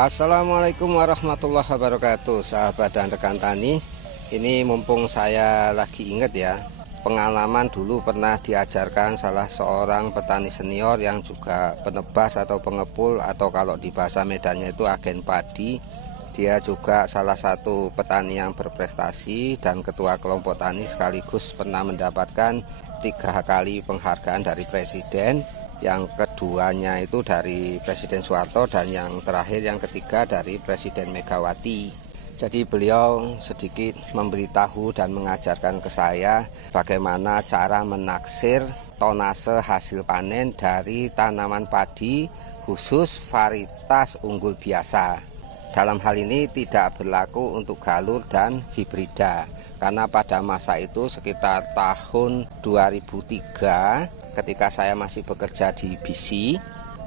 Assalamualaikum warahmatullahi wabarakatuh, sahabat dan rekan tani. Ini mumpung saya lagi ingat ya, pengalaman dulu pernah diajarkan salah seorang petani senior yang juga penebas atau pengepul, atau kalau di bahasa Medannya itu agen padi. Dia juga salah satu petani yang berprestasi dan ketua kelompok tani, sekaligus pernah mendapatkan 3 kali penghargaan dari presiden. Yang keduanya itu dari Presiden Soeharto, dan yang terakhir, yang ketiga, dari Presiden Megawati. Jadi beliau sedikit memberitahu dan mengajarkan ke saya bagaimana cara menaksir tonase hasil panen dari tanaman padi khusus varietas unggul biasa. Dalam hal ini tidak berlaku untuk galur dan hibrida, karena pada masa itu sekitar tahun 2003 ketika saya masih bekerja di BC,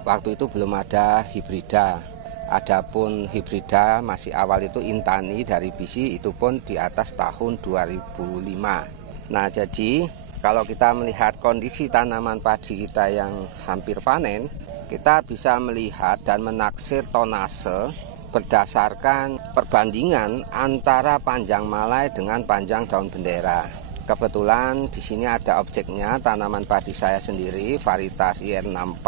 waktu itu belum ada hibrida. Adapun hibrida masih awal itu Intani dari BC, itu pun di atas tahun 2005. Nah, jadi kalau kita melihat kondisi tanaman padi kita yang hampir panen, kita bisa melihat dan menaksir tonase berdasarkan perbandingan antara panjang malai dengan panjang daun bendera. Kebetulan di sini ada objeknya, tanaman padi saya sendiri, varietas IR64.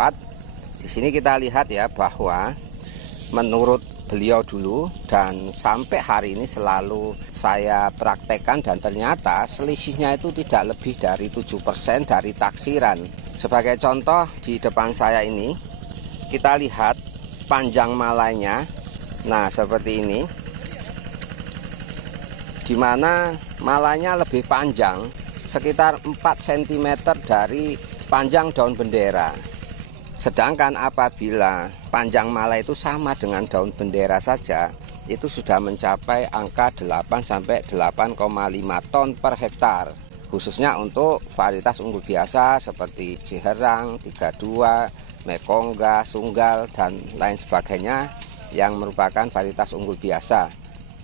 Di sini kita lihat ya bahwa menurut beliau dulu dan sampai hari ini selalu saya praktekkan, dan ternyata selisihnya itu tidak lebih dari 7% dari taksiran. Sebagai contoh, di depan saya ini kita lihat panjang malainya. Nah, seperti ini, di mana malainya lebih panjang sekitar 4 cm dari panjang daun bendera. Sedangkan apabila panjang malai itu sama dengan daun bendera saja, itu sudah mencapai angka 8-8,5 ton per hektar. Khususnya untuk varietas unggul biasa seperti Ciherang, 32, Mekongga, Sunggal, dan lain sebagainya yang merupakan varietas unggul biasa.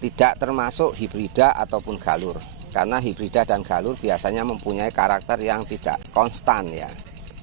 Tidak termasuk hibrida ataupun galur, karena hibrida dan galur biasanya mempunyai karakter yang tidak konstan ya.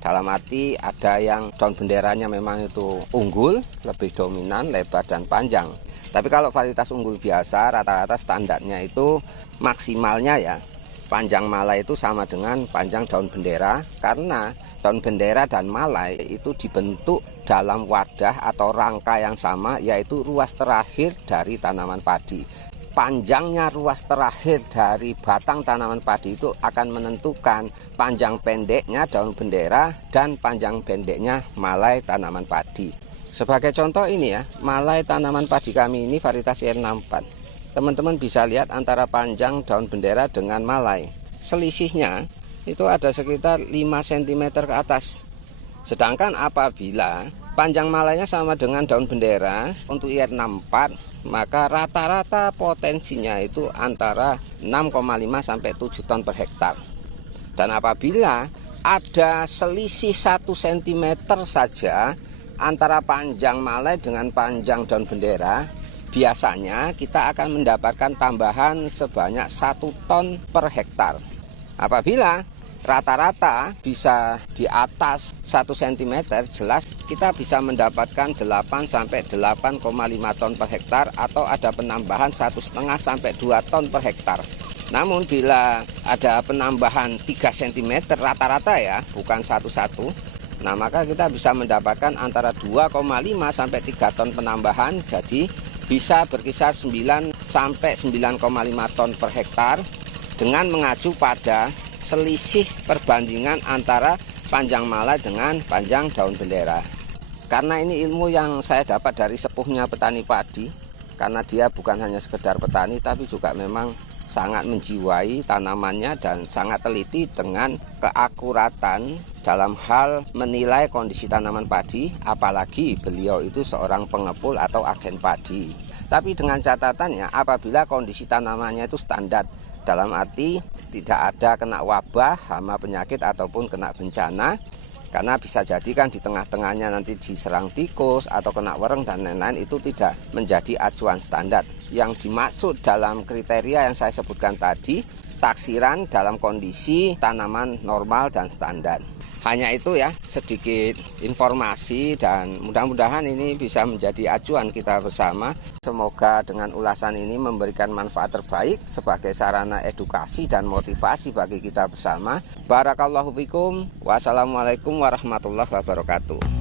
Dalam arti ada yang daun benderanya memang itu unggul, lebih dominan, lebar dan panjang. Tapi kalau varietas unggul biasa rata-rata standarnya itu maksimalnya ya, panjang malai itu sama dengan panjang daun bendera, karena daun bendera dan malai itu dibentuk dalam wadah atau rangka yang sama, yaitu ruas terakhir dari tanaman padi. Panjangnya ruas terakhir dari batang tanaman padi itu akan menentukan panjang pendeknya daun bendera dan panjang pendeknya malai tanaman padi. Sebagai contoh ini ya, malai tanaman padi kami ini varietas IR64. Teman-teman bisa lihat antara panjang daun bendera dengan malai, selisihnya itu ada sekitar 5 cm ke atas. Sedangkan apabila panjang malainya sama dengan daun bendera untuk IR64, maka rata-rata potensinya itu antara 6,5 sampai 7 ton per hektar. Dan apabila ada selisih 1 cm saja antara panjang malai dengan panjang daun bendera, biasanya kita akan mendapatkan tambahan sebanyak 1 ton per hektar. Apabila rata-rata bisa di atas 1 cm, jelas kita bisa mendapatkan 8 sampai 8,5 ton per hektar, atau ada penambahan 1,5 sampai 2 ton per hektar. Namun bila ada penambahan 3 cm rata-rata ya, bukan satu-satu, nah maka kita bisa mendapatkan antara 2,5 sampai 3 ton penambahan, jadi bisa berkisar 9 sampai 9,5 ton per hektar dengan mengacu pada selisih perbandingan antara panjang malai dengan panjang daun bendera. Karena ini ilmu yang saya dapat dari sepuhnya petani padi, karena dia bukan hanya sekedar petani tapi juga memang sangat menjiwai tanamannya dan sangat teliti dengan keakuratan dalam hal menilai kondisi tanaman padi, apalagi beliau itu seorang pengepul atau agen padi. Tapi dengan catatannya apabila kondisi tanamannya itu standar, dalam arti tidak ada kena wabah, hama penyakit ataupun kena bencana. Karena bisa jadi kan di tengah-tengahnya nanti diserang tikus atau kena wereng dan lain-lain, itu tidak menjadi acuan standar. Yang dimaksud dalam kriteria yang saya sebutkan tadi, taksiran dalam kondisi tanaman normal dan standar. Hanya itu ya, sedikit informasi dan mudah-mudahan ini bisa menjadi acuan kita bersama. Semoga dengan ulasan ini memberikan manfaat terbaik sebagai sarana edukasi dan motivasi bagi kita bersama. Barakallahu fikum. Wassalamualaikum warahmatullahi wabarakatuh.